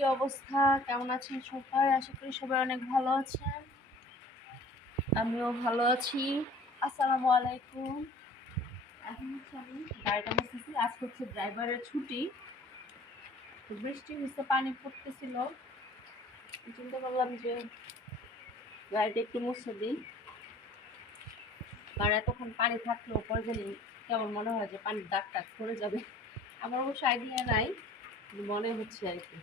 কি অবস্থা? কেমন আছেন সবাই? আশা করি সবাই অনেক ভালো আছেন। আমিও ভালো আছি। আসসালামু আলাইকুম। এখন হচ্ছে আমি গাড়িটা মুছতেছি। আজ হচ্ছে ড্রাইভারের ছুটি। তো বৃষ্টি হচ্ছে, পানি পড়তেছিল। চিন্তা করলাম যে গাড়িটা একটু মুছে দিই। কারণ এতক্ষণ পানি থাকলে উপরে গেলে কেমন মনে হয় যে পানির দাগ টাগ পড়ে যাবে। আমার অবশ্য আইডিয়া নাই, কিন্তু মনে হচ্ছে আর কি।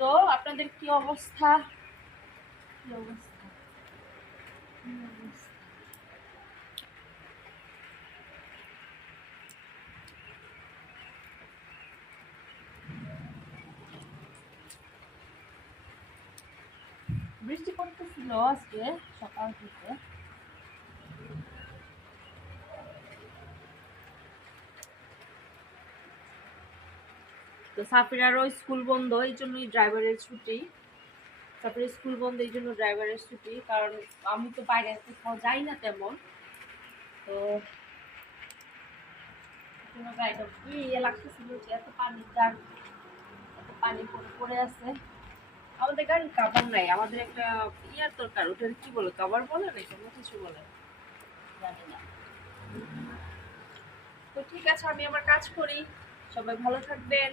তো আপনাদের কি অবস্থা? কি অবস্থা? কি অবস্থা? বৃষ্টি পড়তেছিল আজকে সকাল থেকে। তো সাফিরারও স্কুল বন্ধ, এই জন্যই ড্রাইভারের ছুটি। সাফিরের স্কুল বন্ধ, এই জন্য ড্রাইভারের ছুটি। কারণ আমি তো বাইরে কোথাও যাই না তেমন। তো কোনো গাড়িটা ইয়ে লাগতেছিল যে এত পানির দাগ, এত পানি পড়ে পড়ে আছে। আমাদের গাড়ির কাভার নাই, আমাদের একটা ইয়ার দরকার, ওটার কি বলে, কাভার বলে না কোনো কিছু বলে, জানি না। তো ঠিক আছে, আমি আমার কাজ করি। সবাই ভালো থাকবেন।